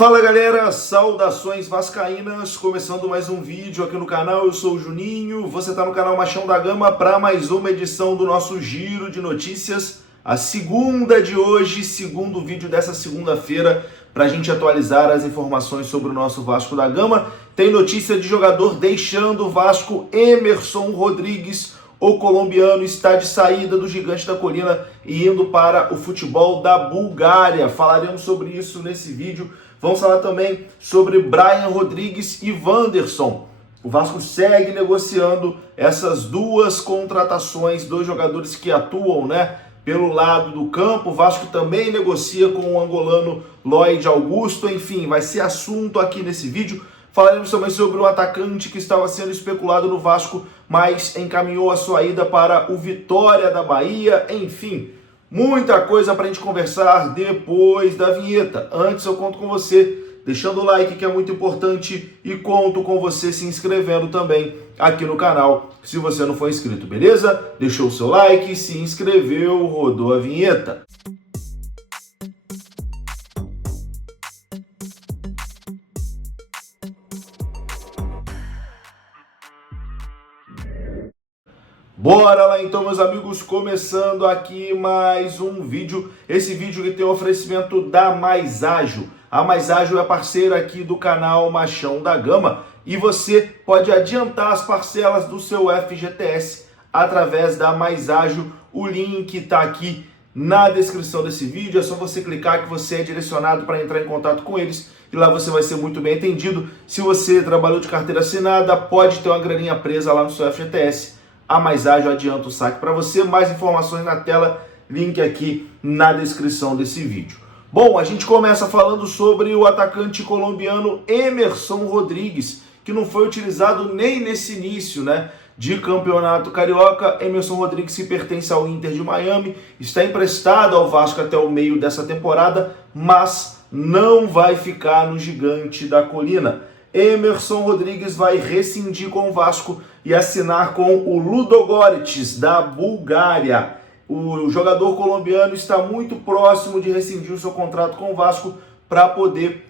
Fala galera, saudações vascaínas, começando mais um vídeo aqui no canal. Eu sou o Juninho, você está no canal Machão da Gama para mais uma edição do nosso Giro de Notícias, a segunda de hoje, segundo vídeo dessa segunda-feira, para a gente atualizar as informações sobre o nosso Vasco da Gama. Tem notícia de jogador deixando o Vasco. Emerson Rodrigues, o colombiano, está de saída do Gigante da Colina e indo para o futebol da Bulgária. Falaremos sobre isso nesse vídeo. Vamos falar também sobre Brian Rodrigues e Wanderson. O Vasco segue negociando essas duas contratações, dois jogadores que atuam, pelo lado do campo. O Vasco também negocia com o angolano Lloyd Augusto. Enfim, vai ser assunto aqui nesse vídeo. Falaremos também sobre o atacante que estava sendo especulado no Vasco, mas encaminhou a sua ida para o Vitória da Bahia. Enfim, muita coisa para a gente conversar depois da vinheta. Antes eu conto com você deixando o like, que é muito importante, e conto com você se inscrevendo também aqui no canal, se você não for inscrito, beleza? Deixou o seu like, se inscreveu, rodou a vinheta. Bora lá então, meus amigos, começando aqui mais um vídeo. Esse vídeo que tem o oferecimento da Mais Ágil. A Mais Ágil é parceira aqui do canal Machão da Gama e você pode adiantar as parcelas do seu FGTS através da Mais Ágil. O link está aqui na descrição desse vídeo, é só você clicar que você é direcionado para entrar em contato com eles e lá você vai ser muito bem atendido. Se você trabalhou de carteira assinada, pode ter uma graninha presa lá no seu FGTS. A Mais Ágil adianta o saque para você. Mais informações na tela, link aqui na descrição desse vídeo. Bom, a gente começa falando sobre o atacante colombiano Emerson Rodrigues, que não foi utilizado nem nesse início, de campeonato carioca. Emerson Rodrigues, que pertence ao Inter de Miami, está emprestado ao Vasco até o meio dessa temporada, mas não vai ficar no Gigante da Colina. Emerson Rodrigues vai rescindir com o Vasco e assinar com o Ludogorets da Bulgária. O jogador colombiano está muito próximo de rescindir o seu contrato com o Vasco para poder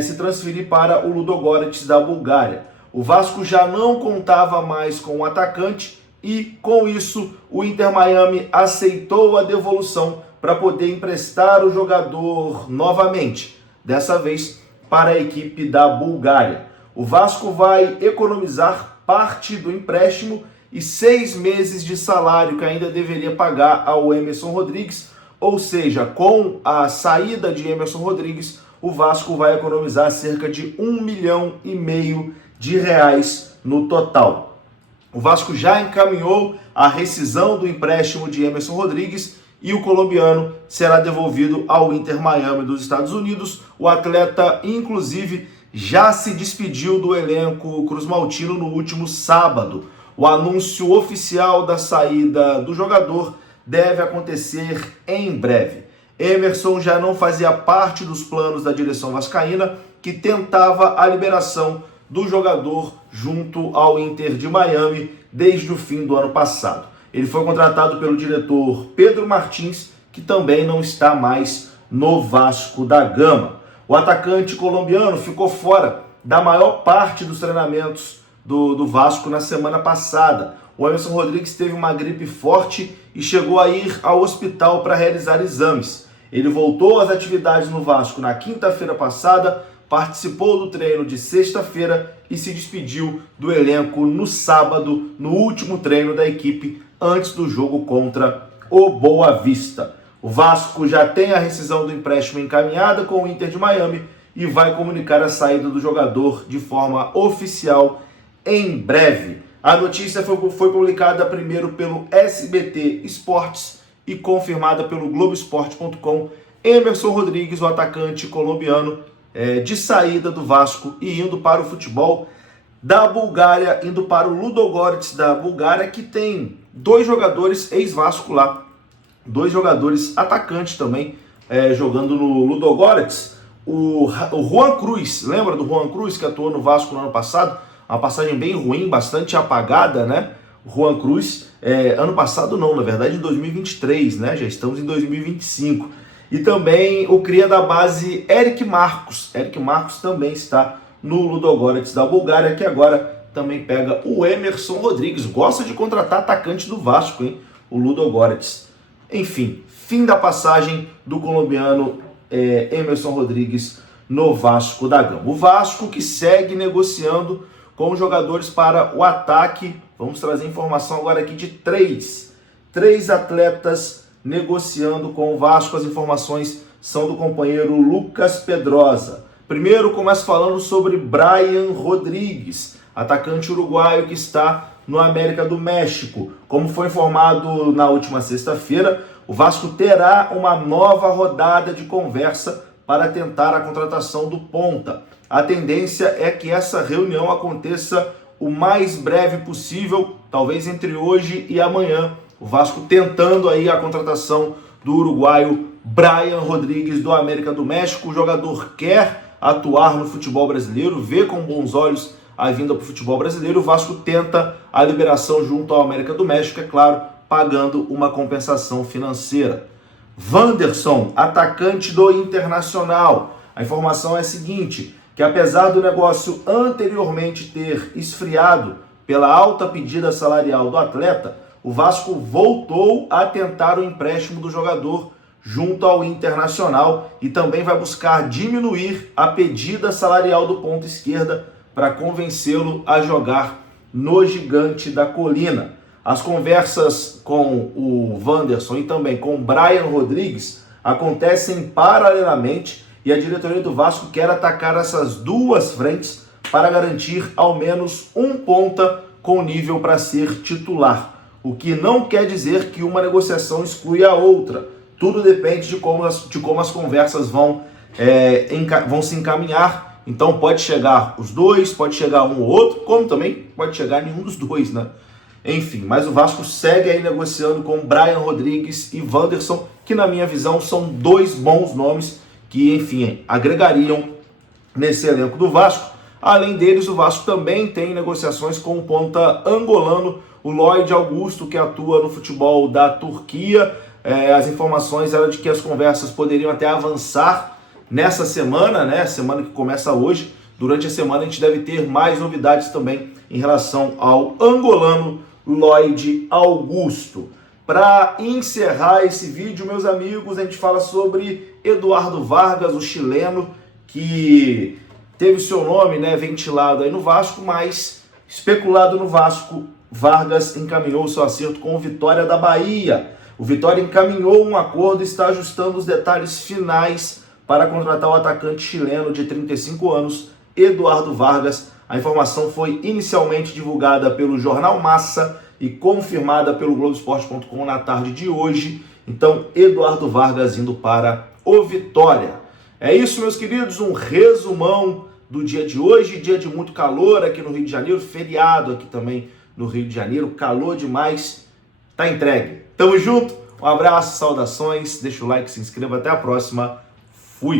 se transferir para o Ludogorets da Bulgária. O Vasco já não contava mais com o atacante e, com isso, o Inter Miami aceitou a devolução para poder emprestar o jogador novamente, dessa vez para a equipe da Bulgária. O Vasco vai economizar parte do empréstimo e 6 meses de salário que ainda deveria pagar ao Emerson Rodrigues, ou seja, com a saída de Emerson Rodrigues, o Vasco vai economizar cerca de R$1,5 milhão de reais no total. O Vasco já encaminhou a rescisão do empréstimo de Emerson Rodrigues e o colombiano será devolvido ao Inter Miami dos Estados Unidos. O atleta, inclusive, já se despediu do elenco cruzmaltino no último sábado. O anúncio oficial da saída do jogador deve acontecer em breve. Emerson já não fazia parte dos planos da direção vascaína, que tentava a liberação do jogador junto ao Inter de Miami desde o fim do ano passado. Ele foi contratado pelo diretor Pedro Martins, que também não está mais no Vasco da Gama. O atacante colombiano ficou fora da maior parte dos treinamentos do Vasco na semana passada. O Emerson Rodrigues teve uma gripe forte e chegou a ir ao hospital para realizar exames. Ele voltou às atividades no Vasco na quinta-feira passada, participou do treino de sexta-feira e se despediu do elenco no sábado, no último treino da equipe, antes do jogo contra o Boa Vista. O Vasco já tem a rescisão do empréstimo encaminhada com o Inter de Miami e vai comunicar a saída do jogador de forma oficial em breve. A notícia foi publicada primeiro pelo SBT Esportes e confirmada pelo Globoesporte.com. Emerson Rodrigues, o atacante colombiano, de saída do Vasco e indo para o futebol da Bulgária, indo para o Ludogorets da Bulgária, que tem dois jogadores ex-Vasco lá. Dois jogadores atacantes também jogando no Ludogorets. O Juan Cruz, lembra do Juan Cruz que atuou no Vasco no ano passado? Uma passagem bem ruim, bastante apagada, O Juan Cruz, ano passado não, na verdade em 2023, Já estamos em 2025. e também o cria da base Eric Marcos. Eric Marcos também está no Ludogorets da Bulgária, que agora também pega o Emerson Rodrigues. Gosta de contratar atacante do Vasco, hein? O Ludogorets. Enfim, fim da passagem do colombiano Emerson Rodrigues no Vasco da Gama. O Vasco que segue negociando com jogadores para o ataque. Vamos trazer informação agora aqui de três atletas negociando com o Vasco. As informações são do companheiro Lucas Pedrosa. Primeiro, começo falando sobre Brian Rodrigues, atacante uruguaio que está no América do México. Como foi informado na última sexta-feira, o Vasco terá uma nova rodada de conversa para tentar a contratação do ponta. A tendência é que essa reunião aconteça o mais breve possível, talvez entre hoje e amanhã. O Vasco tentando aí a contratação do uruguaio Brian Rodrigues do América do México. O jogador quer atuar no futebol brasileiro, vê com bons olhos a vinda para o futebol brasileiro. O Vasco tenta a liberação junto ao América do México, é claro, pagando uma compensação financeira. Wanderson, atacante do Internacional. A informação é a seguinte, que apesar do negócio anteriormente ter esfriado pela alta pedida salarial do atleta, o Vasco voltou a tentar o empréstimo do jogador junto ao Internacional e também vai buscar diminuir a pedida salarial do ponta esquerda para convencê-lo a jogar no Gigante da Colina. As conversas com o Wanderson e também com o Brian Rodrigues acontecem paralelamente e a diretoria do Vasco quer atacar essas duas frentes para garantir ao menos um ponta com nível para ser titular. O que não quer dizer que uma negociação exclui a outra. Tudo depende de como as conversas vão se encaminhar. Então pode chegar os dois, pode chegar um ou outro, como também pode chegar nenhum dos dois, né? Enfim, mas o Vasco segue aí negociando com Brian Rodrigues e Wanderson, que na minha visão são dois bons nomes que, enfim, agregariam nesse elenco do Vasco. Além deles, o Vasco também tem negociações com o ponta angolano, o Lloyd Augusto, que atua no futebol da Turquia. As informações eram de que as conversas poderiam até avançar nessa semana, né? Semana que começa hoje. Durante a semana a gente deve ter mais novidades também em relação ao angolano Lloyd Augusto. Para encerrar esse vídeo, meus amigos, a gente fala sobre Eduardo Vargas, o chileno, que teve seu nome, né, ventilado aí no Vasco, mas especulado no Vasco. Vargas encaminhou seu acerto com o Vitória da Bahia. O Vitória encaminhou um acordo e está ajustando os detalhes finais para contratar o atacante chileno de 35 anos, Eduardo Vargas. A informação foi inicialmente divulgada pelo Jornal Massa e confirmada pelo Globoesporte.com na tarde de hoje. Então, Eduardo Vargas indo para o Vitória. É isso, meus queridos, um resumão do dia de hoje, dia de muito calor aqui no Rio de Janeiro, feriado aqui também no Rio de Janeiro, calor demais, tá entregue. Tamo junto, um abraço, saudações, deixa o like, se inscreva, até a próxima, fui!